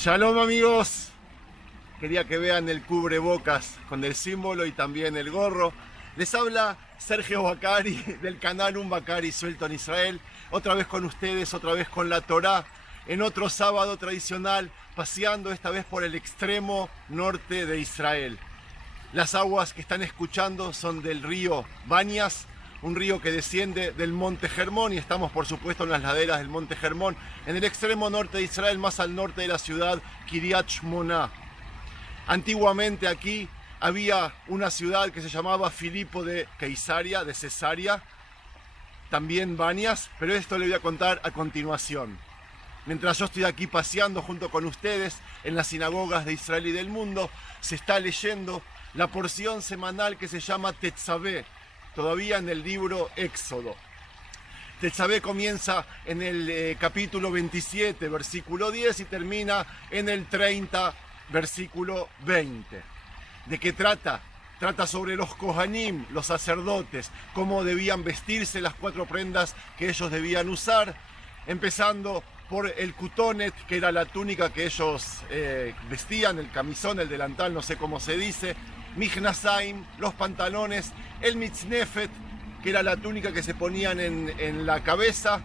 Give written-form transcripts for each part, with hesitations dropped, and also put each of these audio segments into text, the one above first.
Shalom amigos, quería que vean el cubrebocas con el símbolo y también el gorro. Les habla Sergio Bacari del canal Un Bacari Suelto en Israel, otra vez con ustedes, otra vez con la Torá, en otro sábado tradicional, paseando esta vez por el extremo norte de Israel. Las aguas que están escuchando son del río Banias, un río que desciende del Monte Hermón, y estamos por supuesto en las laderas del Monte Hermón, en el extremo norte de Israel, más al norte de la ciudad Kiryat Shmona. Antiguamente aquí había una ciudad que se llamaba Filipo de Cesarea, también Banias, pero esto le voy a contar a continuación. Mientras yo estoy aquí paseando junto con ustedes en las sinagogas de Israel y del mundo, se está leyendo la porción semanal que se llama Tetzaveh, todavía en el libro Éxodo. Tetzaveh comienza en el capítulo 27, versículo 10 y termina en el 30, versículo 20. ¿De qué trata? Trata sobre los Kohanim, los sacerdotes, cómo debían vestirse, las 4 prendas que ellos debían usar, empezando por el kutonet, que era la túnica que ellos vestían, el camisón, el delantal, no sé cómo se dice, Michnasaim, los pantalones, el mitznefet, que era la túnica que se ponían en la cabeza,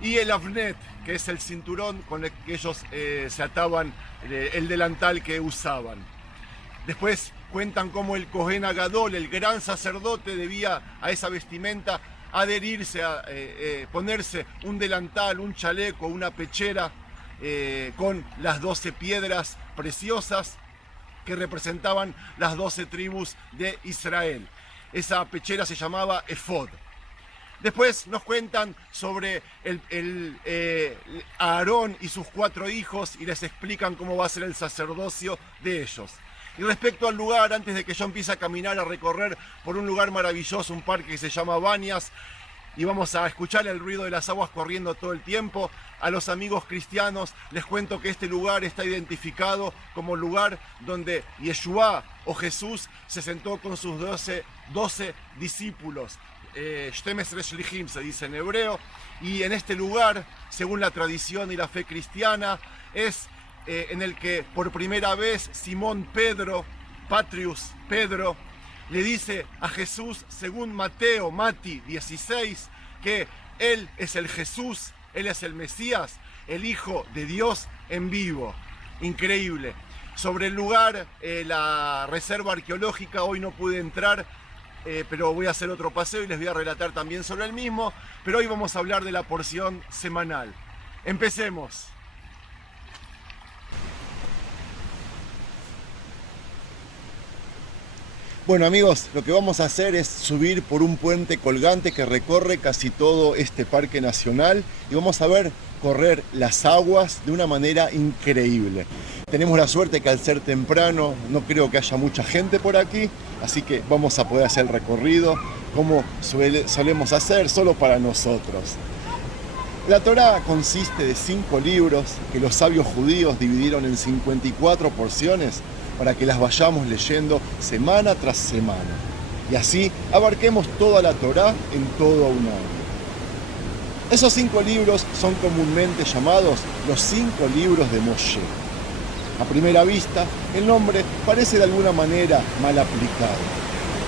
y el avnet, que es el cinturón con el que ellos se ataban el delantal que usaban. Después cuentan cómo el Kohen Agadol, el gran sacerdote, debía a esa vestimenta adherirse, a ponerse un delantal, un chaleco, una pechera con las 12 piedras preciosas que representaban las 12 tribus de Israel. Esa pechera se llamaba efod. Después nos cuentan sobre Aarón y sus 4 hijos y les explican cómo va a ser el sacerdocio de ellos. Y respecto al lugar, antes de que yo empiece a caminar, a recorrer por un lugar maravilloso, un parque que se llama Banias, y vamos a escuchar el ruido de las aguas corriendo todo el tiempo, a los amigos cristianos les cuento que este lugar está identificado como el lugar donde Yeshua o Jesús se sentó con sus 12 discípulos. Shtemesre Shlichim se dice en hebreo, y en este lugar, según la tradición y la fe cristiana, es en el que por primera vez Simón Pedro, Patrius Pedro, le dice a Jesús, según Mati 16, que Él es el Jesús, Él es el Mesías, el Hijo de Dios en vivo. Increíble. Sobre el lugar, la reserva arqueológica, hoy no pude entrar, pero voy a hacer otro paseo y les voy a relatar también sobre el mismo, pero hoy vamos a hablar de la porción semanal. Empecemos. Bueno amigos, lo que vamos a hacer es subir por un puente colgante que recorre casi todo este parque nacional y vamos a ver correr las aguas de una manera increíble. Tenemos la suerte que al ser temprano no creo que haya mucha gente por aquí, así que vamos a poder hacer el recorrido como solemos hacer, solo para nosotros. La Torá consiste de 5 libros que los sabios judíos dividieron en 54 porciones para que las vayamos leyendo semana tras semana. Y así abarquemos toda la Torá en todo un año. Esos 5 libros son comúnmente llamados los 5 libros de Moshe. A primera vista, el nombre parece de alguna manera mal aplicado.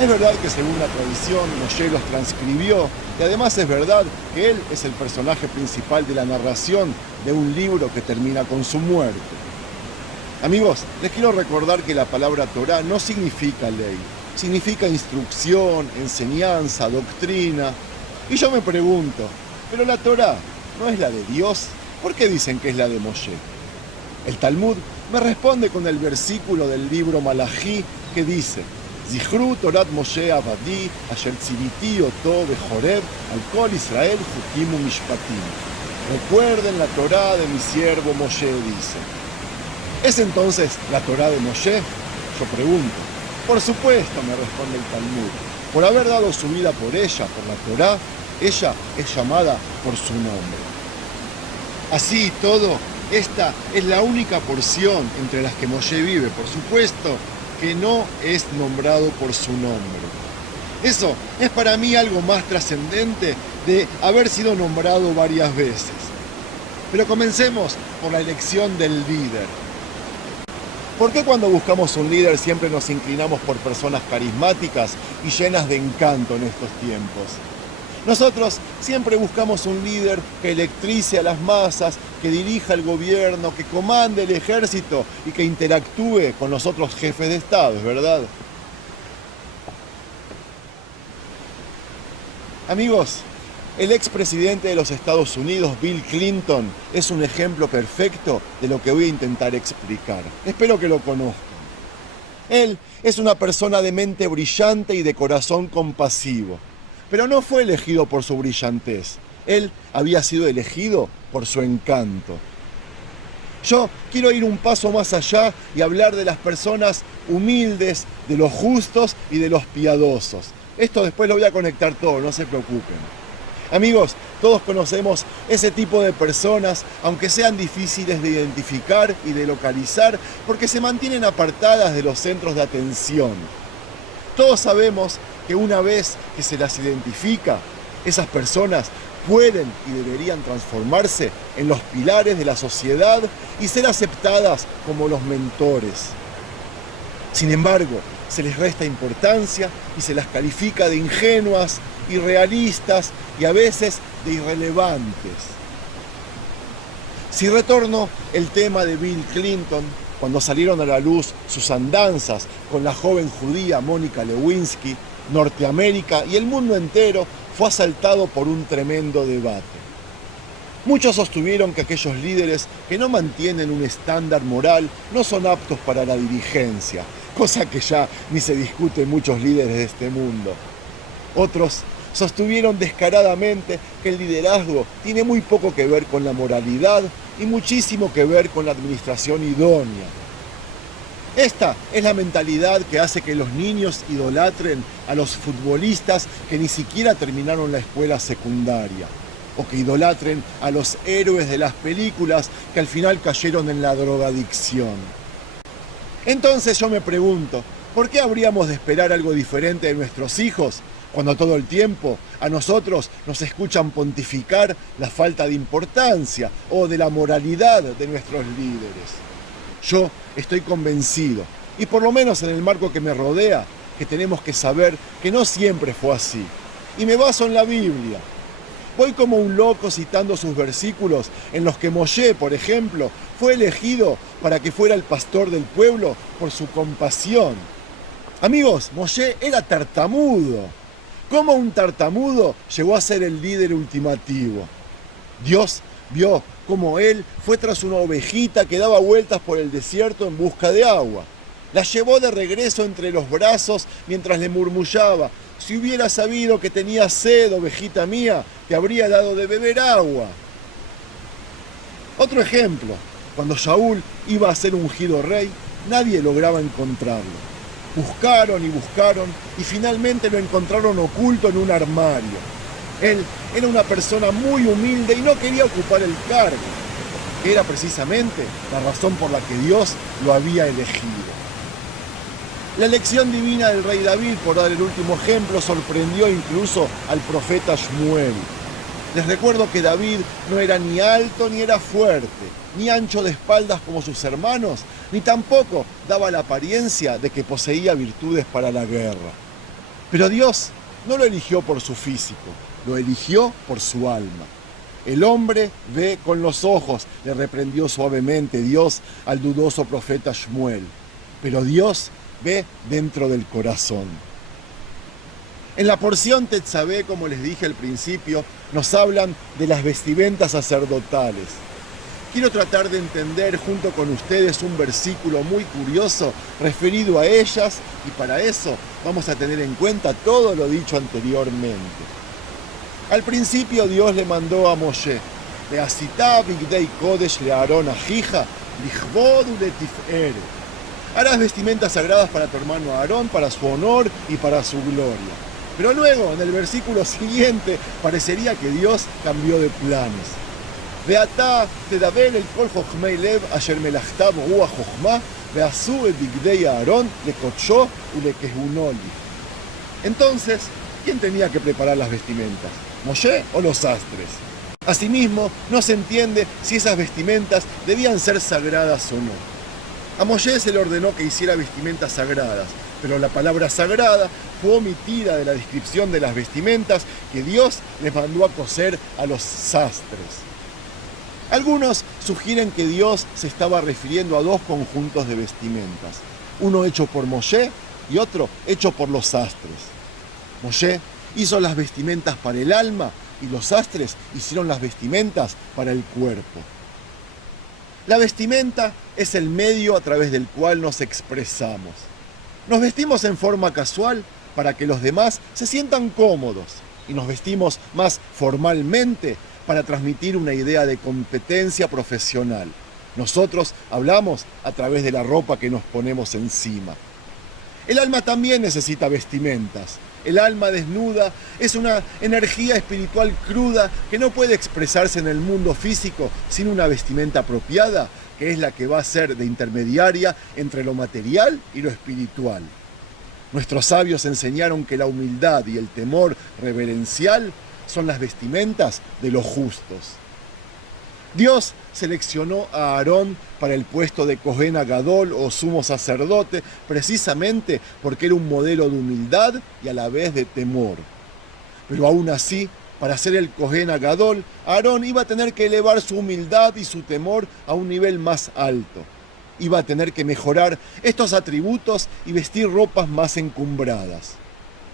Es verdad que según la tradición Moshe los transcribió, y además es verdad que él es el personaje principal de la narración de un libro que termina con su muerte. Amigos, les quiero recordar que la palabra Torá no significa ley, significa instrucción, enseñanza, doctrina. Y yo me pregunto, ¿pero la Torá no es la de Dios? ¿Por qué dicen que es la de Moshe? El Talmud me responde con el versículo del libro Malají que dice: Zichru Torat Moshe Abadi, Asher Tziviti Oto Bejoreb, al Kol Israel Jukim Mishpatim. Recuerden la Torá de mi siervo Moshe, dice. ¿Es entonces la Torá de Moshe? Yo pregunto. Por supuesto, me responde el Talmud. Por haber dado su vida por ella, por la Torá, ella es llamada por su nombre. Así y todo, esta es la única porción entre las que Moshe vive, por supuesto, que no es nombrado por su nombre. Eso es para mí algo más trascendente de haber sido nombrado varias veces. Pero comencemos por la elección del líder. ¿Por qué cuando buscamos un líder siempre nos inclinamos por personas carismáticas y llenas de encanto en estos tiempos? Nosotros siempre buscamos un líder que electrice a las masas, que dirija el gobierno, que comande el ejército y que interactúe con los otros jefes de Estado, ¿es verdad? Amigos, el expresidente de los Estados Unidos, Bill Clinton, es un ejemplo perfecto de lo que voy a intentar explicar. Espero que lo conozcan. Él es una persona de mente brillante y de corazón compasivo. Pero no fue elegido por su brillantez. Él había sido elegido por su encanto. Yo quiero ir un paso más allá y hablar de las personas humildes, de los justos y de los piadosos. Esto después lo voy a conectar todo, no se preocupen. Amigos, todos conocemos ese tipo de personas, aunque sean difíciles de identificar y de localizar, porque se mantienen apartadas de los centros de atención. Todos sabemos que una vez que se las identifica, esas personas pueden y deberían transformarse en los pilares de la sociedad y ser aceptadas como los mentores. Sin embargo, se les resta importancia y se las califica de ingenuas, irrealistas y a veces de irrelevantes. Si retorno el tema de Bill Clinton, cuando salieron a la luz sus andanzas con la joven judía Mónica Lewinsky, Norteamérica y el mundo entero fue asaltado por un tremendo debate. Muchos sostuvieron que aquellos líderes que no mantienen un estándar moral no son aptos para la dirigencia, cosa que ya ni se discute en muchos líderes de este mundo. Otros sostuvieron descaradamente que el liderazgo tiene muy poco que ver con la moralidad y muchísimo que ver con la administración idónea. Esta es la mentalidad que hace que los niños idolatren a los futbolistas que ni siquiera terminaron la escuela secundaria, o que idolatren a los héroes de las películas que al final cayeron en la drogadicción. Entonces yo me pregunto, ¿por qué habríamos de esperar algo diferente de nuestros hijos cuando todo el tiempo a nosotros nos escuchan pontificar la falta de importancia o de la moralidad de nuestros líderes? Yo estoy convencido, y por lo menos en el marco que me rodea, que tenemos que saber que no siempre fue así. Y me baso en la Biblia. Voy como un loco citando sus versículos en los que Moshe, por ejemplo, fue elegido para que fuera el pastor del pueblo por su compasión. Amigos, Moshe era tartamudo. ¿Cómo un tartamudo llegó a ser el líder ultimativo? Dios vio cómo él fue tras una ovejita que daba vueltas por el desierto en busca de agua. La llevó de regreso entre los brazos mientras le murmullaba: si hubiera sabido que tenía sed, ovejita mía, te habría dado de beber agua. Otro ejemplo, cuando Saúl iba a ser ungido rey, nadie lograba encontrarlo. Buscaron y buscaron y finalmente lo encontraron oculto en un armario. Él era una persona muy humilde y no quería ocupar el cargo, que era precisamente la razón por la que Dios lo había elegido. La elección divina del rey David, por dar el último ejemplo, sorprendió incluso al profeta Shmuel. Les recuerdo que David no era ni alto ni era fuerte, ni ancho de espaldas como sus hermanos, ni tampoco daba la apariencia de que poseía virtudes para la guerra. Pero Dios no lo eligió por su físico, lo eligió por su alma. El hombre ve con los ojos, le reprendió suavemente Dios al dudoso profeta Shmuel, pero Dios ve dentro del corazón. En la porción Tetzabé, como les dije al principio, nos hablan de las vestimentas sacerdotales. Quiero tratar de entender junto con ustedes un versículo muy curioso referido a ellas, y para eso vamos a tener en cuenta todo lo dicho anteriormente. Al principio Dios le mandó a Moshe: Beasitá bigdei kodesh le Aarón ajija, lichvod uletiferet. Harás vestimentas sagradas para tu hermano Aarón, para su honor y para su gloria. Pero luego, en el versículo siguiente, parecería que Dios cambió de planes. Veatá tedaber el kol jochmei lev asher melachta ruach jochma, veasú el bigdei Aarón le kodsho ule kehunoli. Entonces, ¿quién tenía que preparar las vestimentas? ¿Moshe o los sastres? Asimismo, no se entiende si esas vestimentas debían ser sagradas o no. A Moshe se le ordenó que hiciera vestimentas sagradas, pero la palabra sagrada fue omitida de la descripción de las vestimentas que Dios les mandó a coser a los sastres. Algunos sugieren que Dios se estaba refiriendo a dos conjuntos de vestimentas, uno hecho por Moshe y otro hecho por los sastres. Moshe hizo las vestimentas para el alma y los sastres hicieron las vestimentas para el cuerpo. La vestimenta es el medio a través del cual nos expresamos. Nos vestimos en forma casual para que los demás se sientan cómodos y nos vestimos más formalmente para transmitir una idea de competencia profesional. Nosotros hablamos a través de la ropa que nos ponemos encima. El alma también necesita vestimentas. El alma desnuda es una energía espiritual cruda que no puede expresarse en el mundo físico sin una vestimenta apropiada, que es la que va a ser de intermediaria entre lo material y lo espiritual. Nuestros sabios enseñaron que la humildad y el temor reverencial son las vestimentas de los justos. Dios seleccionó a Aarón para el puesto de Cohen Agadol o sumo sacerdote precisamente porque era un modelo de humildad y a la vez de temor. Pero aún así, para ser el Cohen Agadol, Aarón iba a tener que elevar su humildad y su temor a un nivel más alto. Iba a tener que mejorar estos atributos y vestir ropas más encumbradas.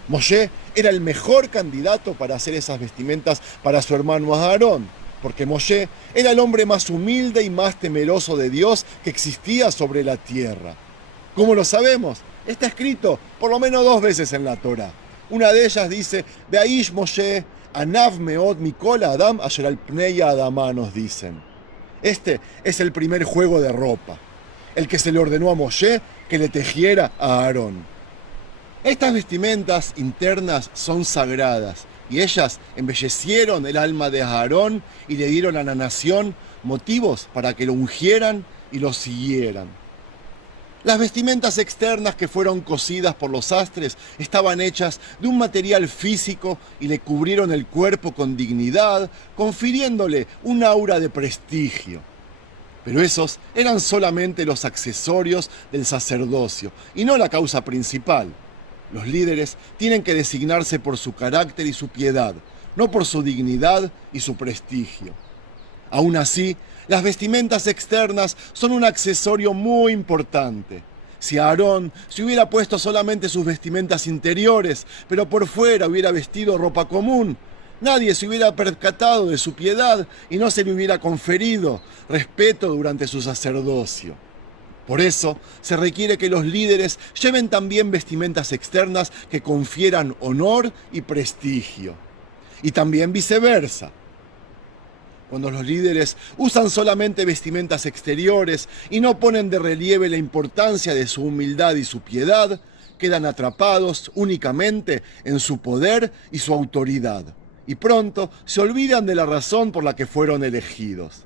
Moshe era el mejor candidato para hacer esas vestimentas para su hermano Aarón, porque Moshe era el hombre más humilde y más temeroso de Dios que existía sobre la tierra. ¿Cómo lo sabemos? Está escrito por lo menos 2 veces en la Torá. Una de ellas dice, Be'aish Moshe, Anav meod mikol Adam asher al pnei Adamá, nos dicen. Este es el primer juego de ropa, el que se le ordenó a Moshe que le tejiera a Aarón. Estas vestimentas internas son sagradas y ellas embellecieron el alma de Aarón y le dieron a la nación motivos para que lo ungieran y lo siguieran. Las vestimentas externas que fueron cosidas por los sastres estaban hechas de un material físico y le cubrieron el cuerpo con dignidad, confiriéndole un aura de prestigio. Pero esos eran solamente los accesorios del sacerdocio y no la causa principal. Los líderes tienen que designarse por su carácter y su piedad, no por su dignidad y su prestigio. Aún así, las vestimentas externas son un accesorio muy importante. Si Aarón se hubiera puesto solamente sus vestimentas interiores, pero por fuera hubiera vestido ropa común, nadie se hubiera percatado de su piedad y no se le hubiera conferido respeto durante su sacerdocio. Por eso, se requiere que los líderes lleven también vestimentas externas que confieran honor y prestigio. Y también viceversa. Cuando los líderes usan solamente vestimentas exteriores y no ponen de relieve la importancia de su humildad y su piedad, quedan atrapados únicamente en su poder y su autoridad. Y pronto se olvidan de la razón por la que fueron elegidos.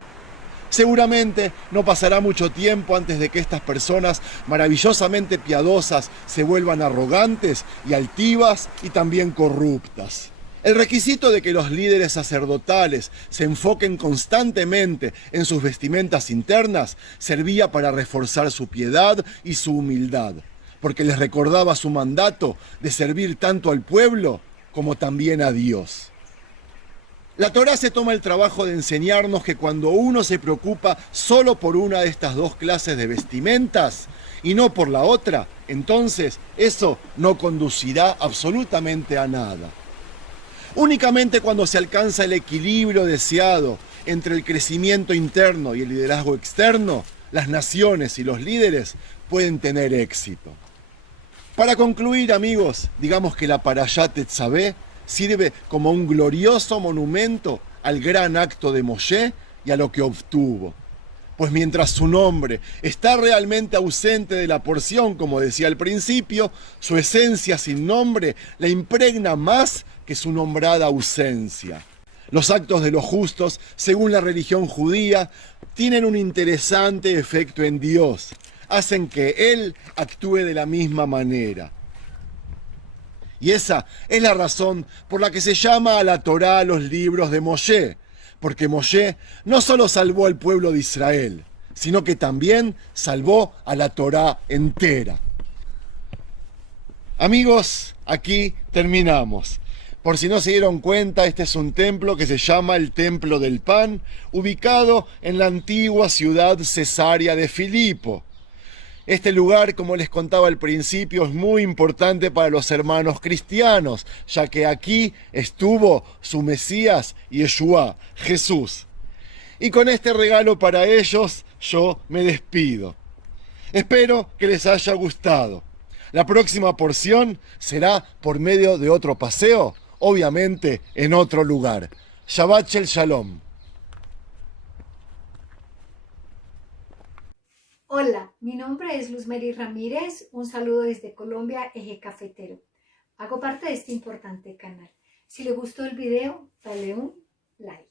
Seguramente no pasará mucho tiempo antes de que estas personas maravillosamente piadosas se vuelvan arrogantes y altivas y también corruptas. El requisito de que los líderes sacerdotales se enfoquen constantemente en sus vestimentas internas servía para reforzar su piedad y su humildad, porque les recordaba su mandato de servir tanto al pueblo como también a Dios. La Torá se toma el trabajo de enseñarnos que cuando uno se preocupa solo por una de estas dos clases de vestimentas y no por la otra, entonces eso no conducirá absolutamente a nada. Únicamente cuando se alcanza el equilibrio deseado entre el crecimiento interno y el liderazgo externo, las naciones y los líderes pueden tener éxito. Para concluir, amigos, digamos que la Parashá Tetzaveh sirve como un glorioso monumento al gran acto de Moshe y a lo que obtuvo. Pues mientras su nombre está realmente ausente de la porción, como decía al principio, su esencia sin nombre la impregna más que su nombrada ausencia. Los actos de los justos, según la religión judía, tienen un interesante efecto en Dios. Hacen que Él actúe de la misma manera. Y esa es la razón por la que se llama a la Torá los libros de Moshe, porque Moshe no solo salvó al pueblo de Israel, sino que también salvó a la Torá entera. Amigos, aquí terminamos. Por si no se dieron cuenta, este es un templo que se llama el Templo del Pan, ubicado en la antigua ciudad cesárea de Filipo. Este lugar, como les contaba al principio, es muy importante para los hermanos cristianos, ya que aquí estuvo su Mesías, Yeshua, Jesús. Y con este regalo para ellos, yo me despido. Espero que les haya gustado. La próxima porción será por medio de otro paseo, obviamente en otro lugar. Shabbat Shalom. Hola, mi nombre es Luz Mary Ramírez, un saludo desde Colombia, Eje Cafetero. Hago parte de este importante canal. Si le gustó el video, dale un like.